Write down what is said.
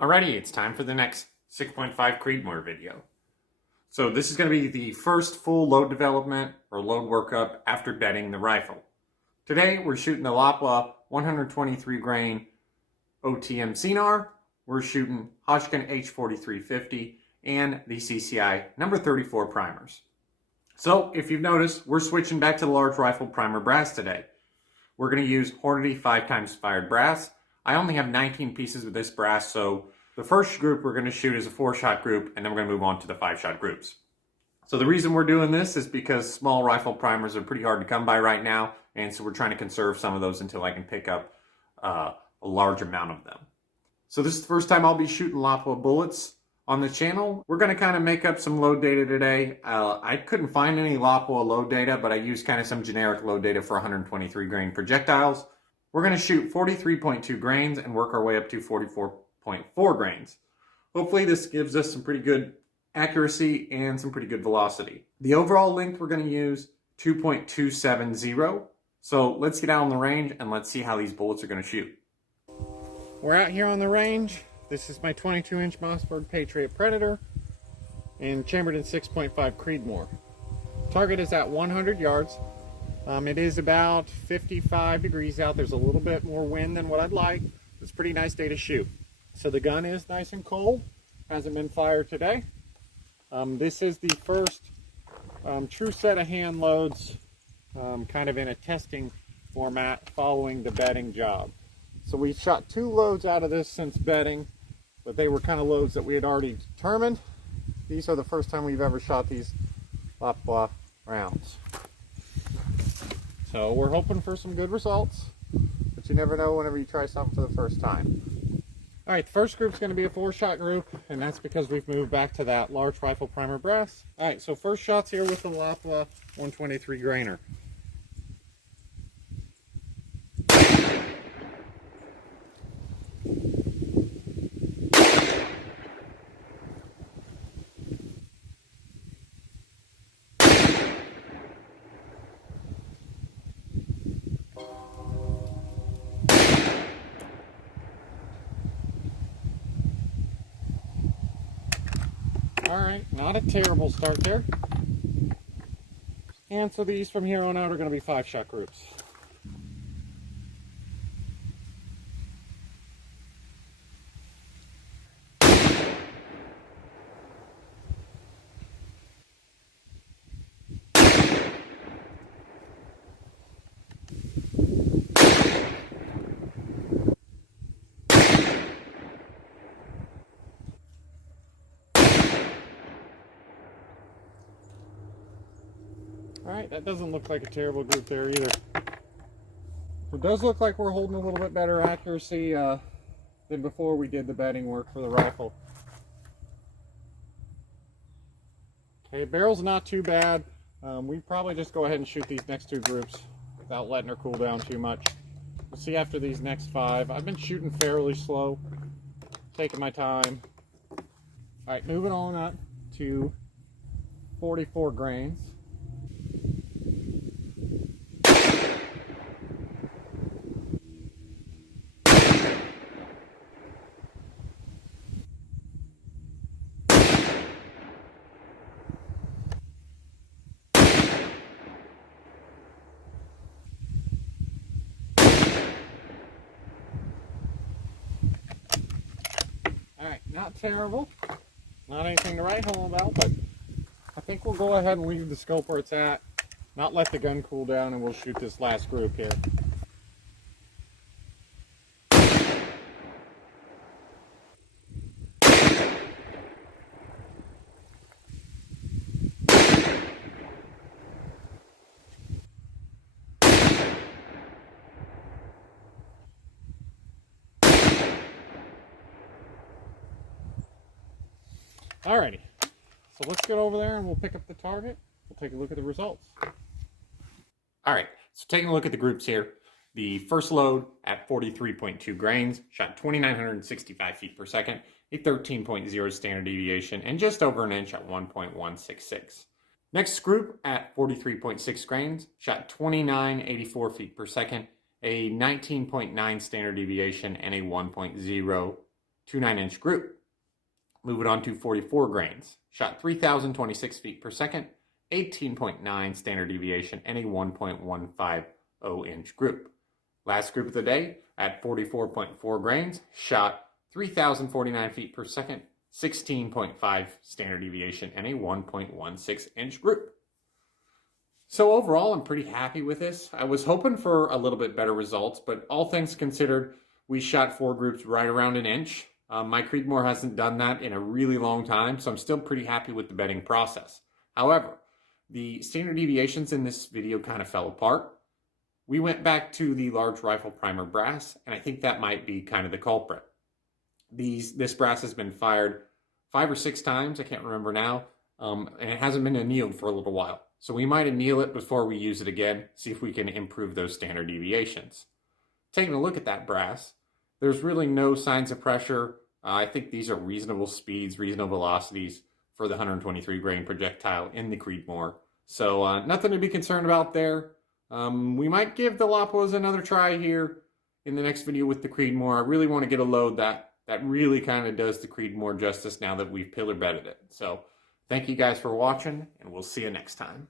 Alrighty, it's time for the next 6.5 Creedmoor video. So this is going to be the first full load development or load workup after bedding the rifle. Today we're shooting the Lapua 123 grain OTM Scenar. We're shooting H4350 and the CCI number 34 primers. So if you've noticed, we're switching back to the large rifle primer brass today. We're going to use Hornady 5x fired brass. I only have 19 pieces of this brass, so the first group we're going to shoot is a 4-shot group, and then we're going to move on to the 5-shot groups. So the reason we're doing this is because small rifle primers are pretty hard to come by right now, and so we're trying to conserve some of those until I can pick up a large amount of them. So this is the first time I'll be shooting Lapua bullets on the channel. We're going to kind of make up some load data today. I couldn't find any Lapua load data, but I used kind of some generic load data for 123 grain projectiles. We're going to shoot 43.2 grains and work our way up to 44.4 grains. Hopefully this gives us some pretty good accuracy and some pretty good velocity. The overall length we're going to use 2.270. So let's get out on the range and let's see how these bullets are going to shoot. We're out here on the range. This is my 22-inch Mossberg Patriot Pedator and chambered in 6.5 Creedmoor. Target is at 100 yards. It is about 55 degrees out. There's a little bit more wind than what I'd like. It's a pretty nice day to shoot. So the gun is nice and cold. Hasn't been fired today. This is the first true set of hand loads, kind of in a testing format following the bedding job. So we shot 2 loads out of this since bedding, but they were kind of loads that we had already determined. These are the first time we've ever shot these Lapua rounds. So we're hoping for some good results, but you never know whenever you try something for the first time. All right, the first group's going to be a 4-shot group, and that's because we've moved back to that large rifle primer brass. All right, so first shot's here with the Lapua 123 grainer. Alright, not a terrible start there. And so these from here on out are going to be 5-shot groups. Alright, that doesn't look like a terrible group there either. It does look like we're holding a little bit better accuracy than before we did the bedding work for the rifle. Okay, barrel's not too bad. We probably just go ahead and shoot these next 2 groups without letting her cool down too much. We'll see after these next 5. I've been shooting fairly slow, taking my time. Alright, moving on up to 44 grains. Alright, not terrible. Not anything to write home about, but I think we'll go ahead and leave the scope where it's at, not let the gun cool down, and we'll shoot this last group here. Alrighty, so let's get over there and we'll pick up the target. We'll take a look at the results. Alright, so taking a look at the groups here. The first load at 43.2 grains, shot 2,965 feet per second, a 13.0 standard deviation, and just over an inch at 1.166. Next group at 43.6 grains, shot 2,984 feet per second, a 19.9 standard deviation, and a 1.02 2 9-inch group. Moving on to 44 grains. Shot 3,026 feet per second, 18.9 standard deviation, and a 1.150 inch group. Last group of the day at 44.4 grains, shot 3,049 feet per second, 16.5 standard deviation, and a 1.16 inch group. So overall, I'm pretty happy with this. I was hoping for a little bit better results, but all things considered, we shot 4 groups right around an inch. My Creedmoor hasn't done that in a really long time, so I'm still pretty happy with the bedding process. However, the standard deviations in this video kind of fell apart. We went back to the large rifle primer brass, and I think that might be kind of the culprit. This brass has been fired 5 or 6 times, I can't remember now, and it hasn't been annealed for a little while. So we might anneal it before we use it again, see if we can improve those standard deviations. Taking a look at that brass, there's really no signs of pressure. I think these are reasonable speeds, reasonable velocities for the 123 grain projectile in the Creedmoor. So nothing to be concerned about there. We might give the Lapuas another try here in the next video with the Creedmoor. I really want to get a load that really kind of does the Creedmoor justice now that we've pillar bedded it. So thank you guys for watching, and we'll see you next time.